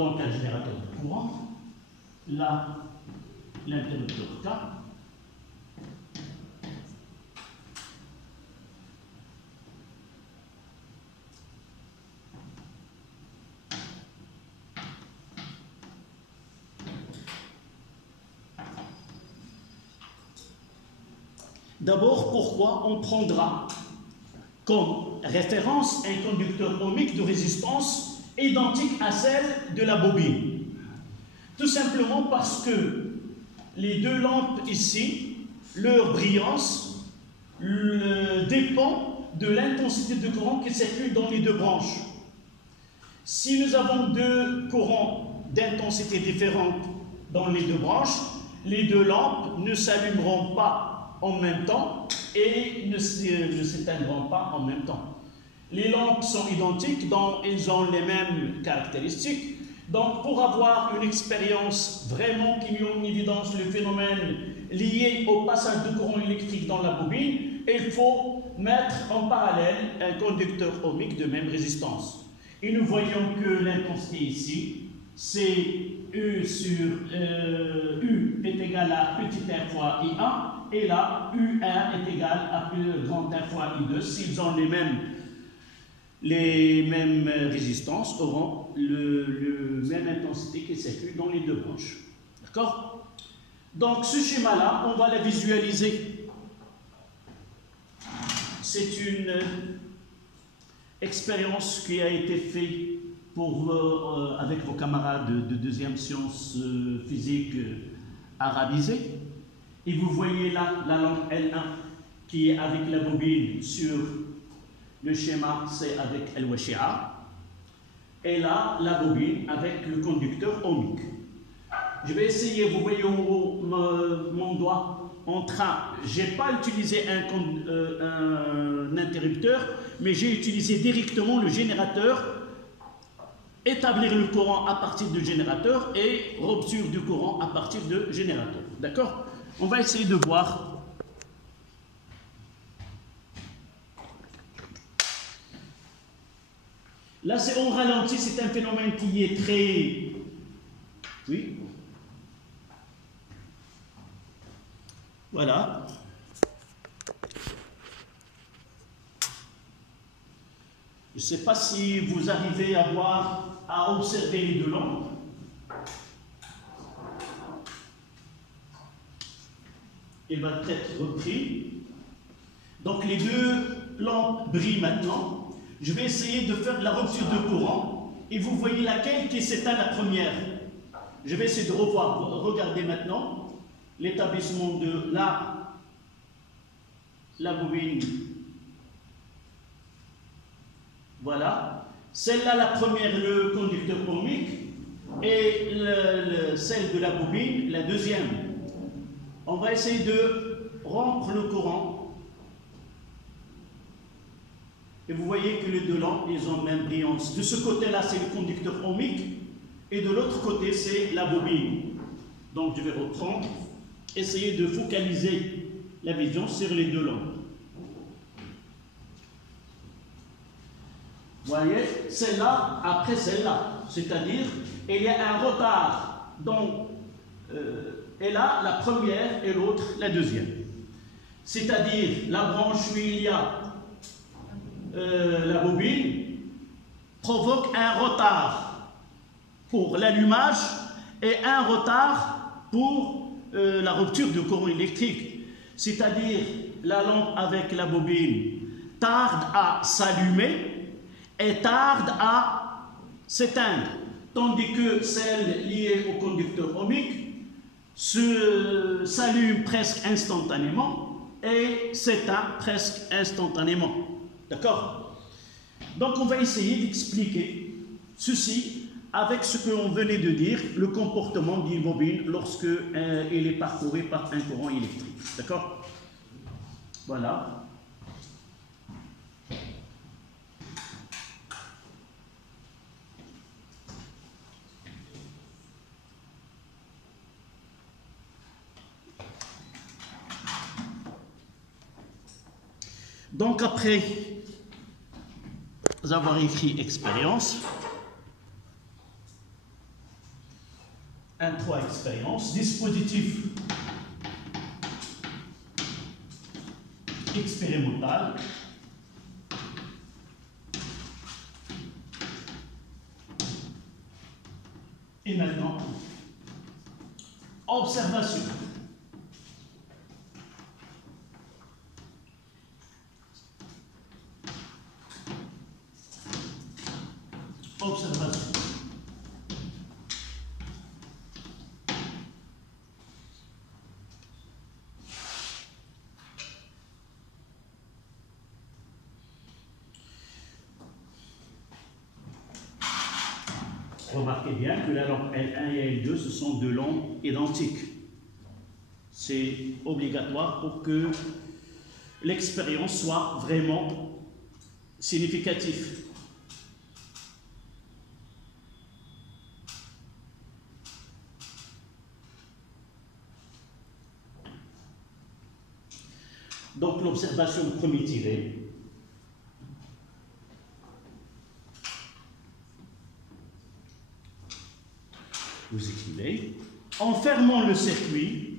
Donc un générateur de courant, là, l'interrupteur K. D'abord, pourquoi on prendra comme référence un conducteur ohmique de résistance identique à celle de la bobine? Tout simplement parce que les deux lampes ici, leur brillance dépend de l'intensité de courant qui circule dans les deux branches. Si nous avons deux courants d'intensité différente dans les deux branches, les deux lampes ne s'allumeront pas en même temps et ne s'éteindront pas en même temps. Les lampes sont identiques, donc elles ont les mêmes caractéristiques. Donc pour avoir une expérience vraiment qui met en évidence le phénomène lié au passage de courant électrique dans la bobine, il faut mettre en parallèle un conducteur ohmique de même résistance. Et nous voyons que l'intensité ici, c'est U sur U est égal à petit r fois I1, et là, UR est égal à plus grand R fois I2. S'ils ont les mêmes résistances, auront le même intensité qui circule dans les deux branches. D'accord? Donc ce schéma-là, on va la visualiser. C'est une expérience qui a été faite avec vos camarades de deuxième sciences physique arabisée. Et vous voyez là la lampe L1 qui est avec la bobine sur le schéma, c'est avec L-Washia. Et là, la bobine avec le conducteur ohmique. Je vais essayer, vous voyez mon doigt en train. Je n'ai pas utilisé un interrupteur, mais j'ai utilisé directement le générateur, établir le courant à partir du générateur et rupture du courant à partir du générateur. D'accord? On va essayer de voir. Là, c'est on ralentit, c'est un phénomène qui est très... Oui. Voilà. Je ne sais pas si vous arrivez à observer les deux lampes. Il va être repris. Donc les deux lampes brillent maintenant. Je vais essayer de faire la rupture de courant. Et vous voyez laquelle qui s'éteint la première. Je vais essayer de revoir. Regardez maintenant l'établissement de la bobine. Voilà. Celle-là, la première, le conducteur ohmique. Et celle de la bobine, la deuxième. On va essayer de rompre le courant. Et vous voyez que les deux lampes, ils ont la même brillance. De ce côté-là, c'est le conducteur ohmique. Et de l'autre côté, c'est la bobine. Donc, je vais reprendre. Essayer de focaliser la vision sur les deux lampes. Vous voyez, celle-là après celle-là. C'est-à-dire, il y a un retard. Donc, et là, la première et l'autre, la deuxième. C'est-à-dire, la branche où il y a la bobine provoque un retard pour l'allumage et un retard pour la rupture du courant électrique. C'est-à-dire, la lampe avec la bobine tarde à s'allumer et tarde à s'éteindre. Tandis que celle liée au conducteur ohmique s'allume presque instantanément et s'éteint presque instantanément. D'accord? Donc on va essayer d'expliquer ceci avec ce que l'on venait de dire, le comportement d'une bobine lorsque elle est parcourue par un courant électrique. D'accord? Voilà. Donc après avoir écrit expérience, 1-3 expérience, dispositif expérimental. Et maintenant, observation. Observation. Remarquez bien que la lampe L1 et L2, ce sont deux lampes identiques. C'est obligatoire pour que l'expérience soit vraiment significative. Donc l'observation du premier tiré. Vous écrivez, en fermant le circuit,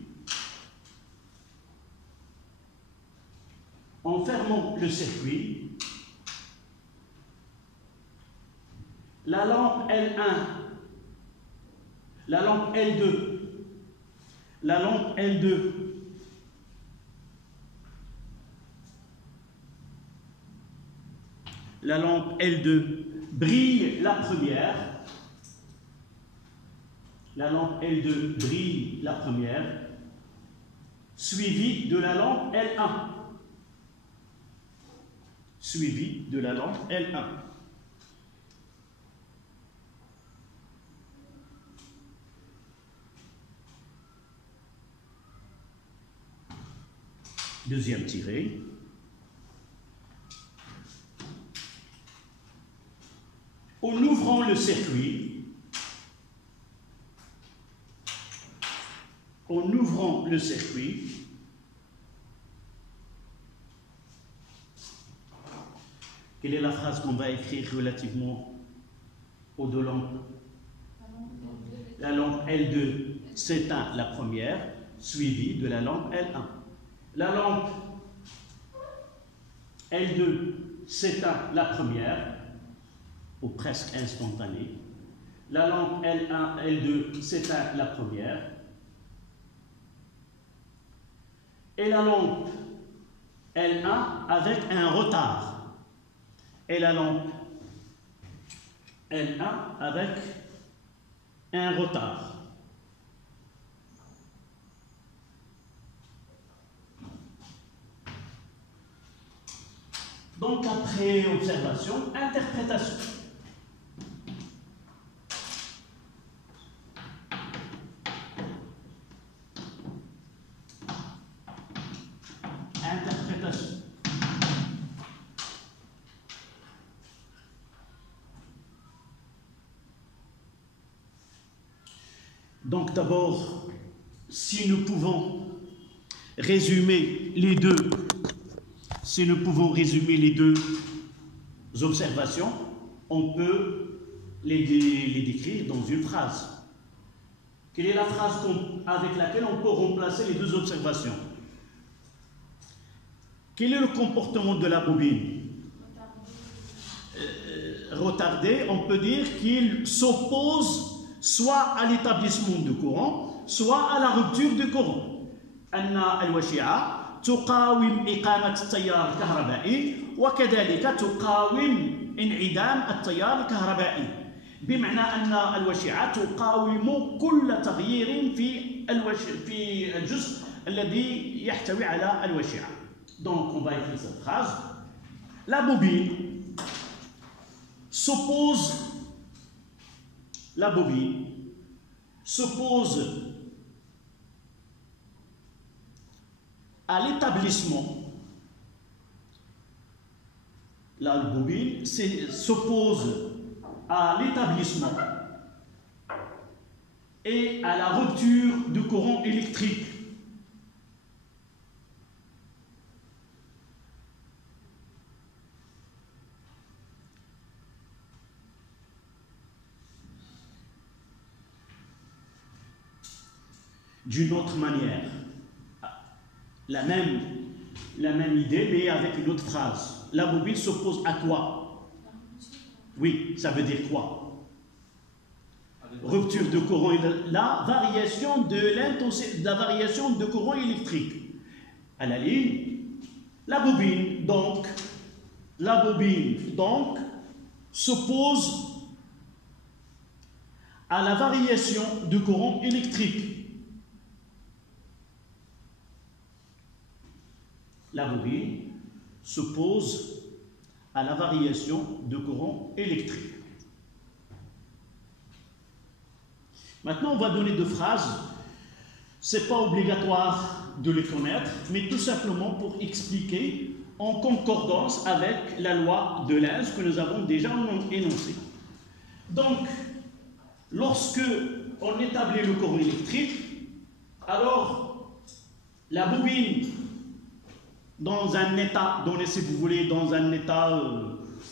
la lampe L1, la lampe L2, la lampe L2, la lampe L2 brille la première. La lampe L2 brille la première, suivie de la lampe L1. Suivie de la lampe L1. Deuxième tiré. En ouvrant le circuit, quelle est la phrase qu'on va écrire relativement aux deux lampes? La lampe L2 s'éteint la première, suivie de la lampe L1. La lampe L2 s'éteint la première, ou presque instantanée. La lampe L1, L2 s'éteint la première. Et la lampe L1 avec un retard. Et la lampe L1 avec un retard. Donc après observation, interprétation. Interprétation. Donc d'abord, si nous pouvons résumer les deux observations, on peut les décrire dans une phrase. Quelle est la phrase avec laquelle on peut remplacer les deux observations? Quel est le comportement de la bobine? Retardé, on peut dire qu'il s'oppose soit à l'établissement du courant, soit à la rupture du courant. أن الوشعة تقاوم إقامة التيار الكهربائي وكذلك تقاوم انعدام التيار الكهربائي، بمعنى أن الوشعة تقاوم كل تغيير في الجزء الذي يحتوي على الوشعة. Donc on va écrire cette phrase. La bobine s'oppose à l'établissement. La bobine s'oppose à l'établissement et à la rupture du courant électrique. d'une autre manière. La même idée, mais avec une autre phrase. La bobine s'oppose à quoi? Oui, ça veut dire quoi? Rupture de courant, la variation de l'intensité, la variation de courant électrique. À la ligne, la bobine, donc, s'oppose à la variation de courant électrique. La bobine s'oppose à la variation de courant électrique. Maintenant, on va donner deux phrases. Ce n'est pas obligatoire de les connaître, mais tout simplement pour expliquer en concordance avec la loi de Lenz que nous avons déjà énoncée. Donc, lorsque on établit le courant électrique, alors la bobine, dans un état donné, si vous voulez, dans un état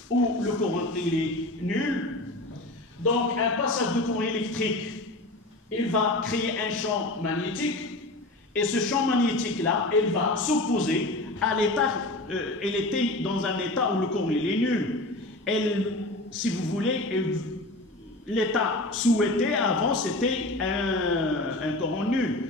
où le courant il est nul, donc un passage de courant électrique, il va créer un champ magnétique, et ce champ magnétique-là, il va s'opposer à l'état, elle était dans un état où le courant il est nul. Elle, si vous voulez, l'état souhaité avant, c'était un courant nul.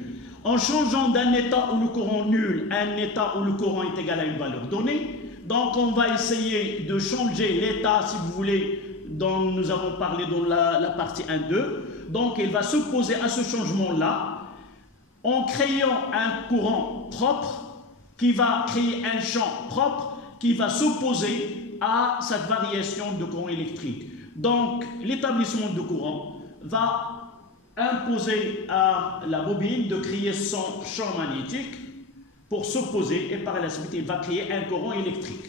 En changeant d'un état où le courant nul à un état où le courant est égal à une valeur donnée, donc on va essayer de changer l'état, si vous voulez, dont nous avons parlé dans la partie 1-2. Donc il va s'opposer à ce changement-là en créant un courant propre qui va créer un champ propre qui va s'opposer à cette variation de courant électrique. Donc l'établissement de courant va imposer à la bobine de créer son champ magnétique pour s'opposer, et par la suite il va créer un courant électrique.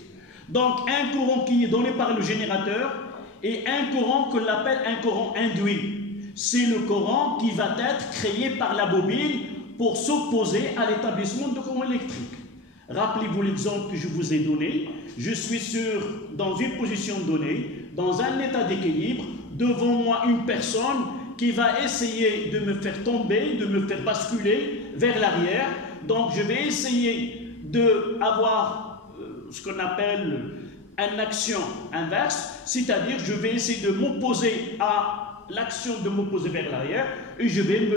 Donc un courant qui est donné par le générateur et un courant que l'on appelle un courant induit. C'est le courant qui va être créé par la bobine pour s'opposer à l'établissement de courant électrique. Rappelez-vous l'exemple que je vous ai donné. Je suis dans une position donnée, dans un état d'équilibre, devant moi une personne qui va essayer de me faire tomber, de me faire basculer vers l'arrière. Donc je vais essayer d'avoir ce qu'on appelle une action inverse, c'est-à-dire je vais essayer de m'opposer à l'action de m'opposer vers l'arrière et je vais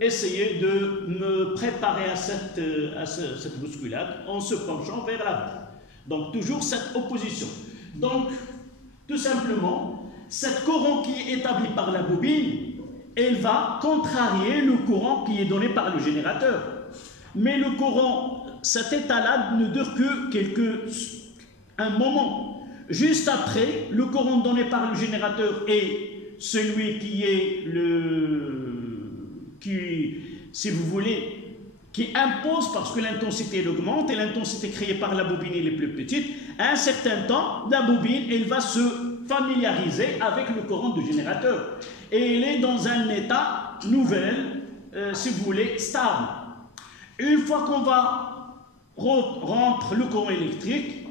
essayer de me préparer à cette bousculade en se penchant vers l'avant. Donc toujours cette opposition. Donc tout simplement, cet courant qui est établi par la bobine, elle va contrarier le courant qui est donné par le générateur. Mais le courant, cet état-là ne dure que un moment. Juste après, le courant donné par le générateur est celui si vous voulez, qui impose, parce que l'intensité augmente et l'intensité créée par la bobine est plus petite, à un certain temps, la bobine, elle va se familiariser avec le courant du générateur. Et elle est dans un état nouvel, si vous voulez, stable. Une fois qu'on va rompre le courant électrique,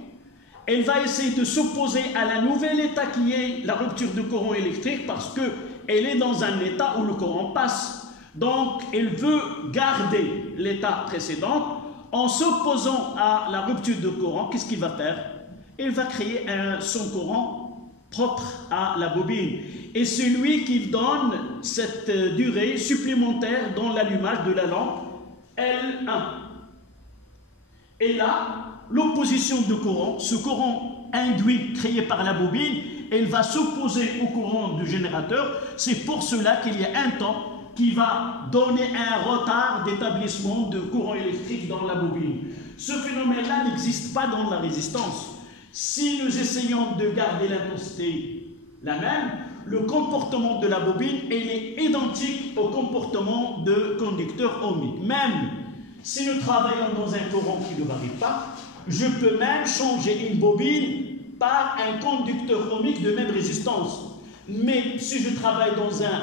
elle va essayer de s'opposer à la nouvelle état qui est la rupture de courant électrique parce qu'elle est dans un état où le courant passe. Donc, elle veut garder l'état précédent en s'opposant à la rupture de courant. Qu'est-ce qu'il va faire? Elle va créer son courant propre à la bobine. Et c'est lui qui donne cette durée supplémentaire dans l'allumage de la lampe L1. Et là, l'opposition de courant, ce courant induit créé par la bobine, elle va s'opposer au courant du générateur. C'est pour cela qu'il y a un temps qui va donner un retard d'établissement de courant électrique dans la bobine. Ce phénomène-là n'existe pas dans la résistance. Si nous essayons de garder l'intensité la même, le comportement de la bobine elle est identique au comportement de conducteur ohmique. Même si nous travaillons dans un courant qui ne varie pas, je peux même changer une bobine par un conducteur ohmique de même résistance. Mais si je travaille dans un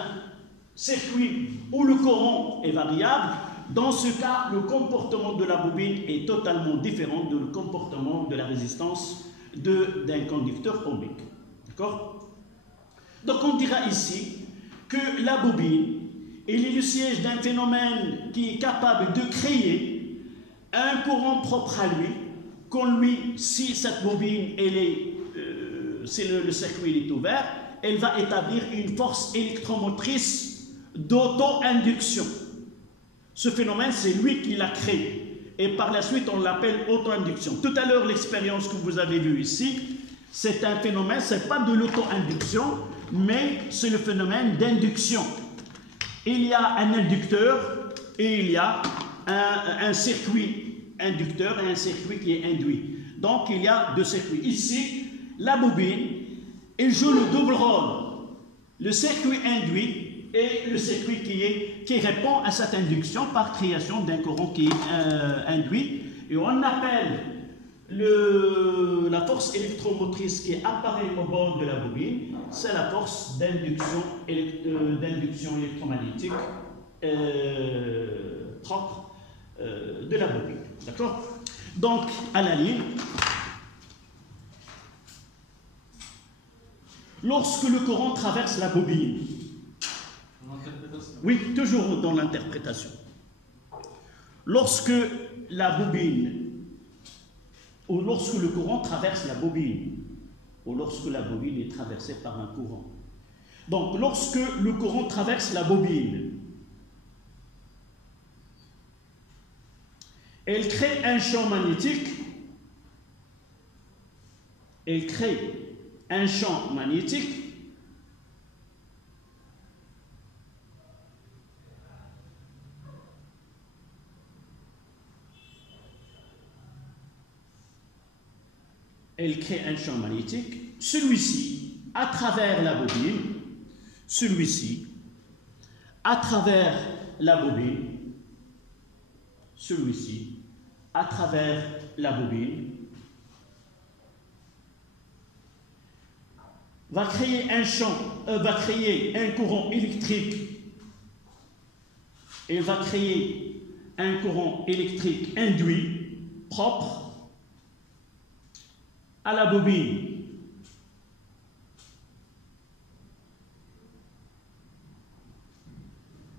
circuit où le courant est variable, dans ce cas, le comportement de la bobine est totalement différent du comportement de la résistance d'un conducteur ohmique. D'accord? Donc on dira ici que la bobine il est le siège d'un phénomène qui est capable de créer un courant propre à lui, qu'on lui, si cette bobine, si le circuit est ouvert, elle va établir une force électromotrice d'auto-induction. Ce phénomène, c'est lui qui l'a créé. Et par la suite, on l'appelle auto-induction. Tout à l'heure, l'expérience que vous avez vue ici, c'est un phénomène, ce n'est pas de l'auto-induction, mais c'est le phénomène d'induction. Il y a un inducteur et il y a un circuit inducteur et un circuit qui est induit. Donc, il y a deux circuits. Ici, la bobine, elle joue le double rôle. Le circuit induit et le circuit qui répond à cette induction par création d'un courant qui est induit. Et on appelle la force électromotrice qui apparaît au bord de la bobine, c'est la force d'induction électromagnétique propre de la bobine. D'accord? Donc, à la ligne, lorsque le courant traverse la bobine, oui, toujours dans l'interprétation, lorsque la bobine, ou lorsque le courant traverse la bobine, ou lorsque la bobine est traversée par un courant. Donc, lorsque le courant traverse la bobine, elle crée un champ magnétique, elle crée un champ magnétique celui-ci, à travers la bobine, celui-ci, à travers la bobine, celui-ci, à travers la bobine, va créer un courant électrique, et va créer un courant électrique induit, propre, à la bobine.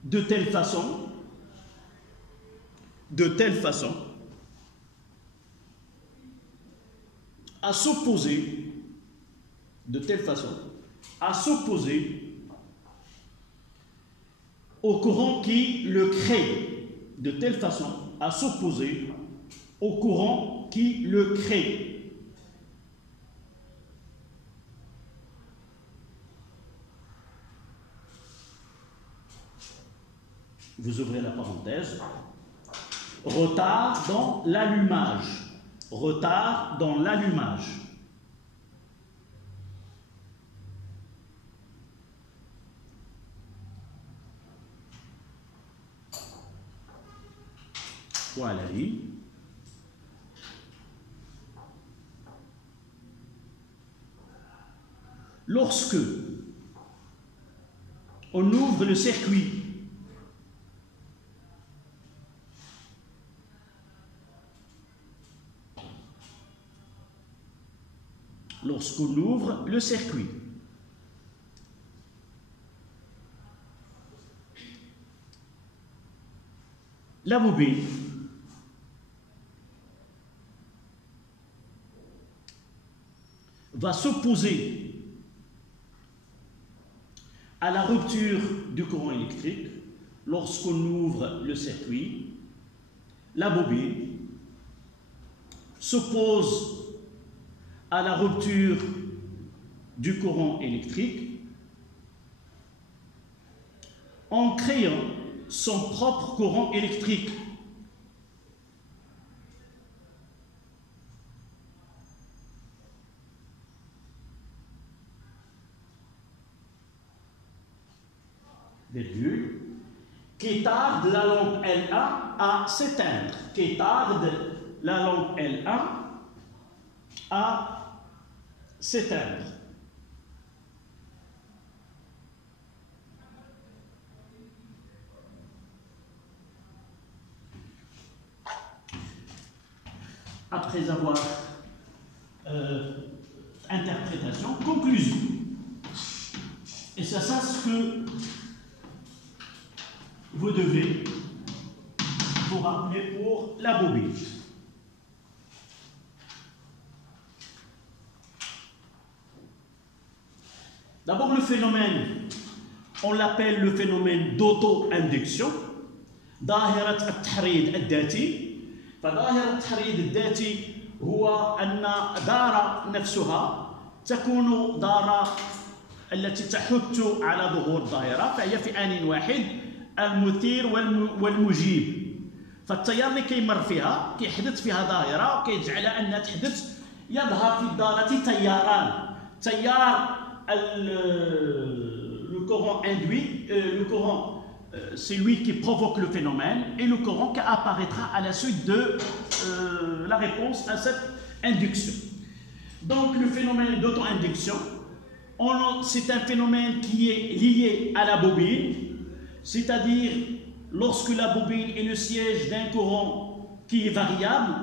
De telle façon, à s'opposer, au courant qui le crée, de telle façon à s'opposer au courant qui le crée. Vous ouvrez la parenthèse. Retard dans l'allumage. Retard dans l'allumage. Voilà. Lorsque on ouvre le circuit, lorsqu'on ouvre le circuit, la bobine va s'opposer à la rupture du courant électrique. Lorsqu'on ouvre le circuit, la bobine s'oppose à la rupture du courant électrique en créant son propre courant électrique. Virgule, qui tarde la lampe L1 à s'éteindre, qui tarde la lampe L1 à s'éteindre. Après avoir interprétation, conclusion. Et c'est ça ce que vous devez vous rappeler pour la bobine. D'abord, le phénomène, on l'appelle le phénomène d'auto-induction. ظاهرة التحريض الذاتي. فظاهرة التحريض الذاتي هو أن دارة نفسها تكون دارة التي تحث على ظهور الظاهرة، فهي في آن واحد المثير والمجيب. فالتيار اللي كيمر فيها كيحدث فيها ظاهرة وكيجعلها أنها تحدث، يظهر في الدارة تياران، تيار le courant induit, le courant c'est lui qui provoque le phénomène, et le courant qui apparaîtra à la suite de la réponse à cette induction. Donc le phénomène d'auto-induction, c'est un phénomène qui est lié à la bobine, c'est-à-dire lorsque la bobine est le siège d'un courant qui est variable,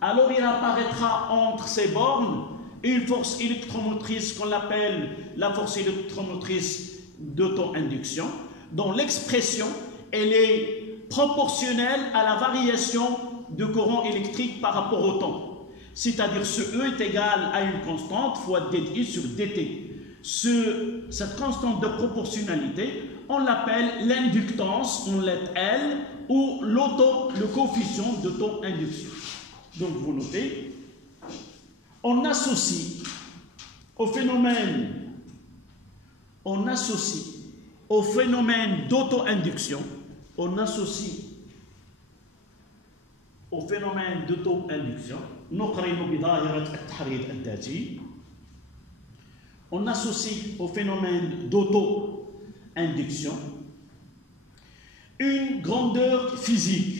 alors il apparaîtra entre ces bornes une force électromotrice qu'on appelle la force électromotrice d'auto-induction, dont l'expression elle est proportionnelle à la variation de courant électrique par rapport au temps. C'est-à-dire ce E est égal à une constante fois dt sur dt. Cette constante de proportionnalité, on l'appelle l'inductance, on l'appelle L, ou le coefficient d'auto-induction. Donc vous notez, on associe au phénomène d'auto-induction, on associe au phénomène d'auto-induction une grandeur physique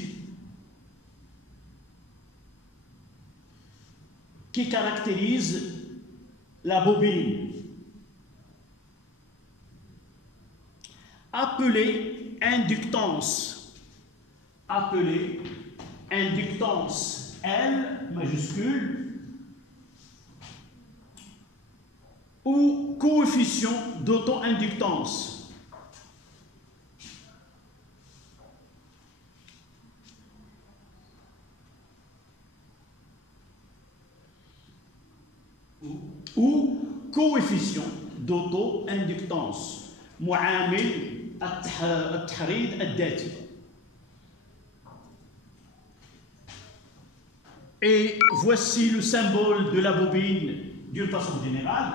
qui caractérise la bobine, appelée inductance L majuscule, ou coefficient d'auto-inductance. Ou coefficient d'auto-inductance, معامل التحريض الذاتي. Et voici le symbole de la bobine d'une façon générale.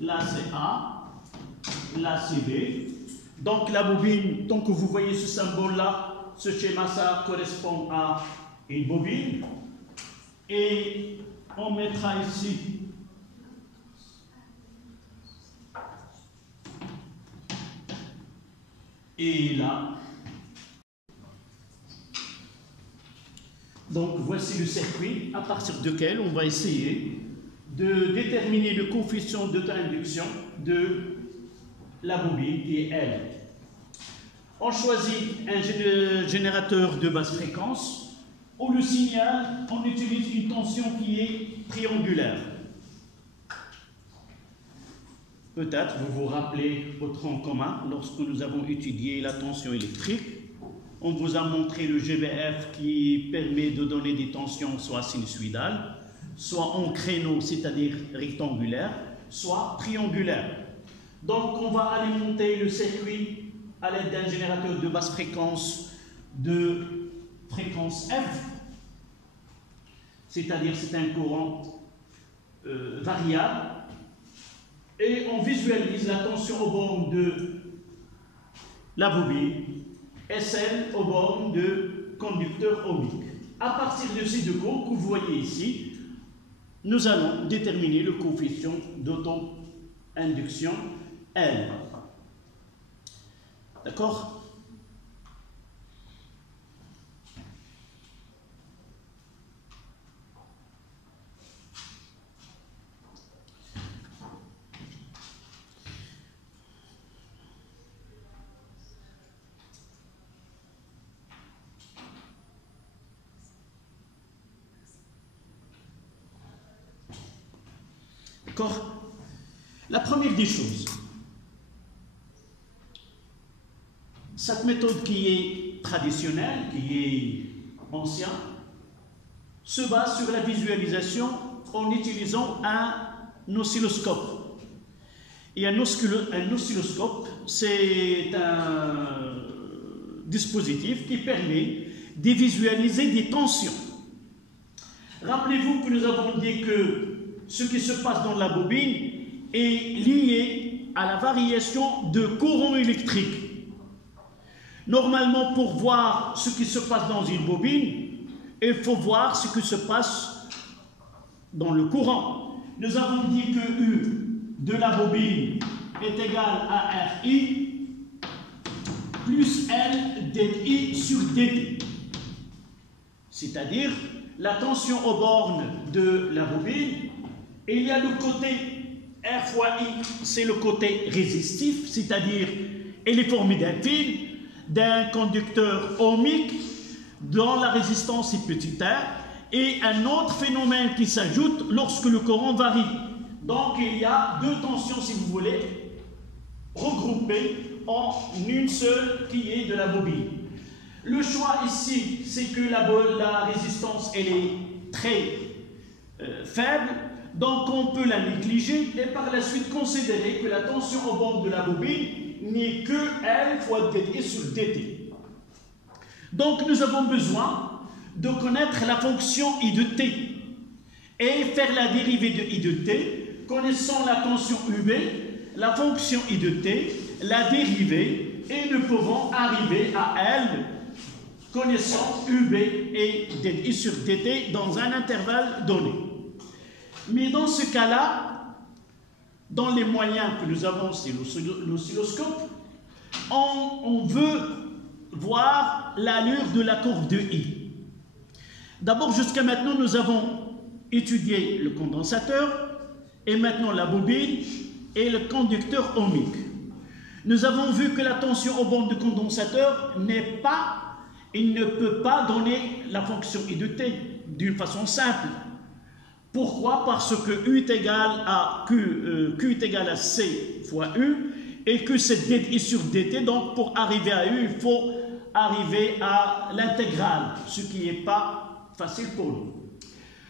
Là c'est A, là c'est B. Donc la bobine, donc vous voyez ce symbole-là, ce schéma, ça correspond à une bobine. Et on mettra ici et là. Donc voici le circuit à partir duquel on va essayer de déterminer le coefficient d'auto-induction de la bobine qui est L. On choisit un générateur de basse fréquence où le signal, on utilise une tension qui est triangulaire. Peut-être vous vous rappelez au tronc commun, lorsque nous avons étudié la tension électrique, on vous a montré le GBF qui permet de donner des tensions soit sinusoïdales, soit en créneau, c'est-à-dire rectangulaire, soit triangulaire. Donc on va alimenter le circuit à l'aide d'un générateur de basse fréquence de fréquence F, c'est-à-dire c'est un courant variable, et on visualise la tension aux bornes de la bobine et celle aux bornes de conducteur ohmique. À partir de ces deux courbes que vous voyez ici, nous allons déterminer le coefficient d'auto-induction L. D'accord? D'accord? La première des choses, Cette méthode qui est traditionnelle, qui est ancienne, se base sur la visualisation en utilisant un oscilloscope. Et un oscilloscope, c'est un dispositif qui permet de visualiser des tensions. Rappelez-vous que nous avons dit que ce qui se passe dans la bobine est lié à la variation de courant électrique. Normalement, pour voir ce qui se passe dans une bobine, il faut voir ce qui se passe dans le courant. Nous avons dit que U de la bobine est égal à RI plus L dI sur dt. C'est-à-dire, la tension aux bornes de la bobine, et il y a le côté R fois I, c'est le côté résistif, c'est-à-dire, elle est formée d'un fil, d'un conducteur ohmique dont la résistance est petit r, et un autre phénomène qui s'ajoute lorsque le courant varie. Donc il y a deux tensions, si vous voulez, regroupées en une seule qui est de la bobine. Le choix ici, c'est que la résistance elle est très faible, donc on peut la négliger et par la suite considérer que la tension au bord de la bobine n'est que L fois dt sur dt. Donc nous avons besoin de connaître la fonction I de t et faire la dérivée de I de t, connaissant la tension UB, la fonction I de t, la dérivée, et nous pouvons arriver à L connaissant UB et dt sur dt dans un intervalle donné. Mais dans ce cas-là, dans les moyens que nous avons, c'est l'oscilloscope, on veut voir l'allure de la courbe de I. D'abord, jusqu'à maintenant, nous avons étudié le condensateur et maintenant la bobine et le conducteur ohmique. Nous avons vu que la tension au bord du condensateur il ne peut pas donner la fonction I de t d'une façon simple. Pourquoi? Parce que U est égal à Q est égal à C fois U et que c'est dt sur dt. Donc pour arriver à U, il faut arriver à l'intégrale, ce qui n'est pas facile pour nous.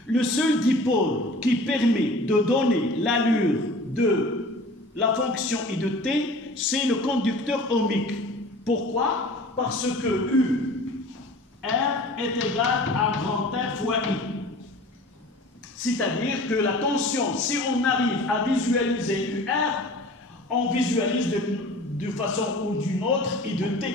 Le seul dipôle qui permet de donner l'allure de la fonction I de t, c'est le conducteur ohmique. Pourquoi? Parce que U, R est égal à grand R fois I. C'est-à-dire que la tension, si on arrive à visualiser UR, on visualise de façon ou d'une autre I de t.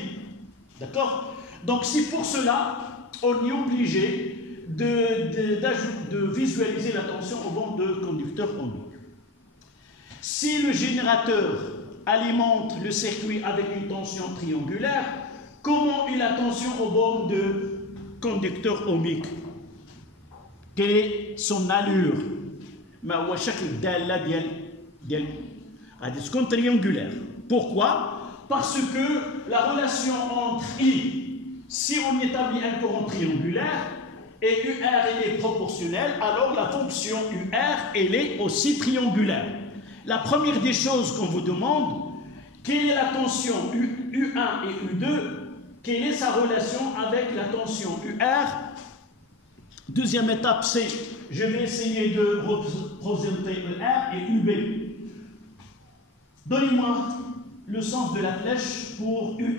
D'accord? Donc c'est pour cela on est obligé de visualiser la tension au bord de conducteur ohmique. Si le générateur alimente le circuit avec une tension triangulaire, comment est la tension au bord de conducteur ohmique? Quelle est son allure? ما هو شكل الدالة ديال triangulaire. Pourquoi? Parce que la relation entre I, si on établit un courant triangulaire et UR elle est proportionnelle, alors la fonction UR elle est aussi triangulaire. La première des choses qu'on vous demande, quelle est la tension U1 et U2, quelle est sa relation avec la tension UR? Deuxième étape, c'est, je vais essayer de représenter ER et UB. Donnez-moi le sens de la flèche pour UR.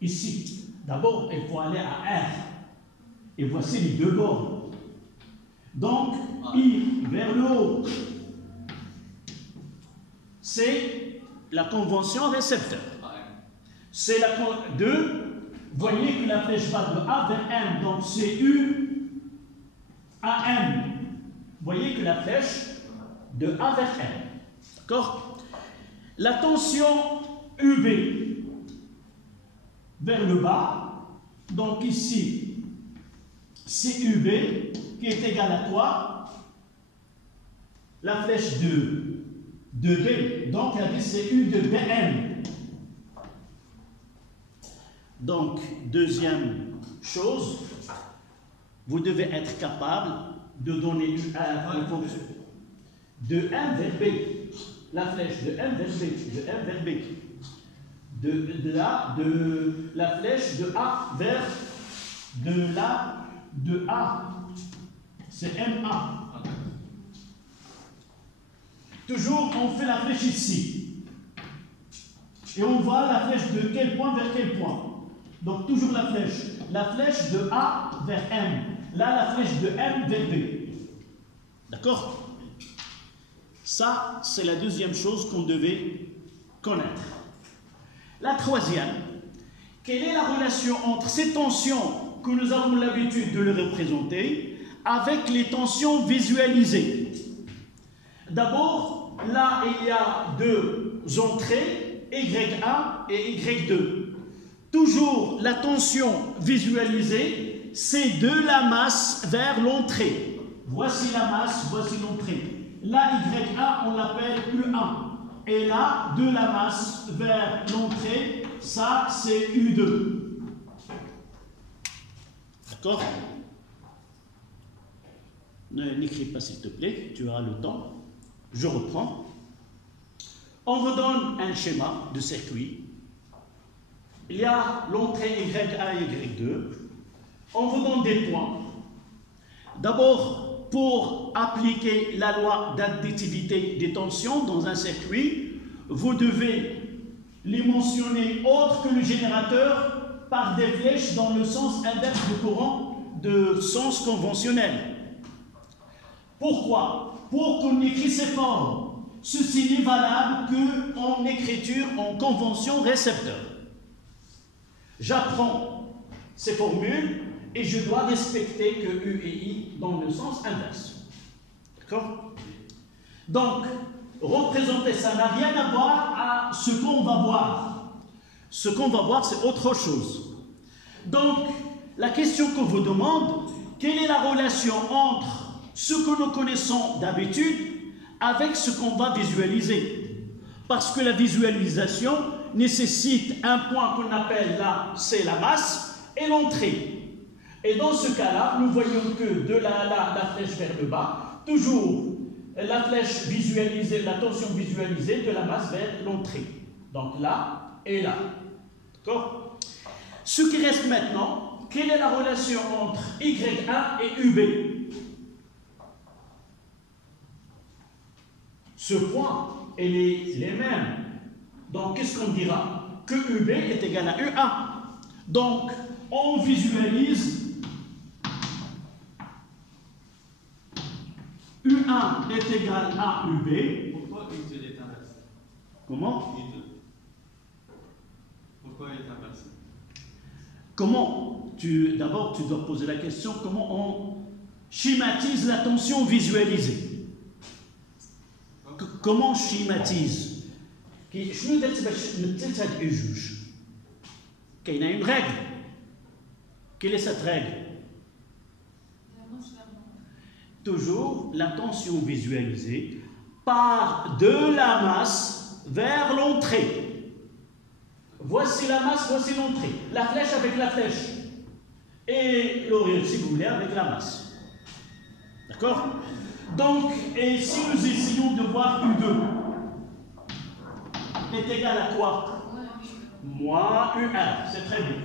Ici, d'abord, il faut aller à R. Et voici les deux bords. Donc, I vers le haut. C'est la convention récepteur. C'est la 2. Voyez que la flèche va de A vers M, donc c'est U à M. Voyez que la flèche de A vers M. D'accord? La tension UB vers le bas, donc ici c'est UB qui est égal à quoi? La flèche de B, donc la c'est U de BM. Donc, deuxième chose, vous devez être capable de donner UR en fonction de M vers B. la flèche de M vers B, de M vers B. De la flèche de A vers de A. C'est MA. Toujours, on fait la flèche ici. Et on voit la flèche de quel point vers quel point. Donc, toujours la flèche de A vers M. Là, la flèche de M vers B. D'accord? Ça, c'est la deuxième chose qu'on devait connaître. La troisième, quelle est la relation entre ces tensions que nous avons l'habitude de les représenter avec les tensions visualisées? D'abord, là, il y a deux entrées, Y1 et Y2. Toujours, la tension visualisée, c'est de la masse vers l'entrée. Voici la masse, voici l'entrée. Là, Y1, on l'appelle U1. Et là, de la masse vers l'entrée, ça, c'est U2. D'accord? N'écris pas, s'il te plaît, tu auras le temps. Je reprends. On vous donne un schéma de circuit. Il y a l'entrée Y1 et Y2. On vous donne des points. D'abord, pour appliquer la loi d'additivité des tensions dans un circuit, vous devez les mentionner autre que le générateur par des flèches dans le sens inverse du courant de sens conventionnel. Pourquoi? Pour qu'on écrit ces formes. Ceci n'est valable qu'en écriture, en convention récepteur. J'apprends ces formules et je dois respecter que U et I dans le sens inverse. D'accord? Donc, représenter ça n'a rien à voir à ce qu'on va voir. Ce qu'on va voir, c'est autre chose. Donc, la question qu'on vous demande, quelle est la relation entre ce que nous connaissons d'habitude avec ce qu'on va visualiser? Parce que la visualisation nécessite un point qu'on appelle là, c'est la masse, et l'entrée. Et dans ce cas-là, nous voyons que de la flèche vers le bas, toujours la flèche visualisée, la tension visualisée de la masse vers l'entrée. Donc là et là. D'accord? Ce qui reste maintenant, quelle est la relation entre Y1 et UB? Ce point, elle est les mêmes. Donc, qu'est-ce qu'on dira? Que UB est égal à U1. Donc, on visualise U1 est égal à UB. Pourquoi U2 est inversé? Comment? U2. Pourquoi il est inversé? Comment? D'abord, tu dois poser la question, comment on schématise la tension visualisée? Comment on schématise? Il y a une règle. Quelle est cette règle? Toujours la tension visualisée part de la masse vers l'entrée. Voici la masse, voici l'entrée. La flèche avec la flèche. Et l'auréole, si vous voulez, avec la masse. D'accord? Donc, et si nous essayons de voir U2 est égal à quoi? Moins U1, c'est très bien.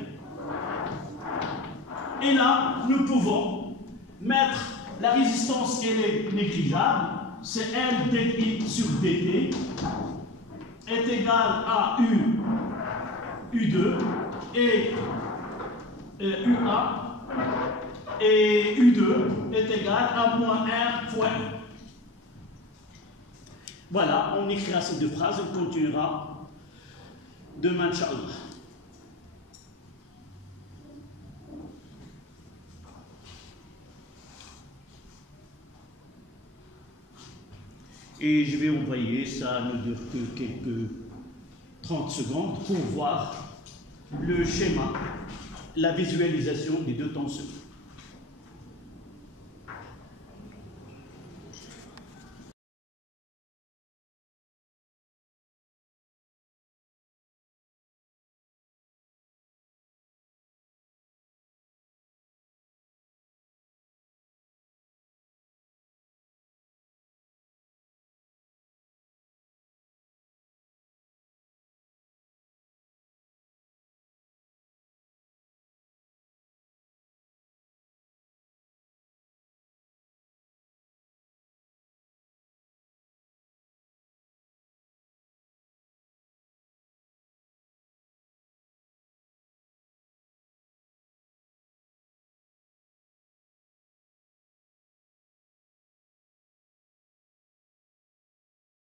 Et là, nous pouvons mettre la résistance, elle est négligeable, c'est L dI sur dt est égal à U2 et UA et U2 est égal à moins R fois U. Voilà, on écrira ces deux phrases, on continuera demain, Inch'Allah. Et je vais envoyer, ça ne dure que quelques 30 secondes pour voir le schéma, la visualisation des deux tensions.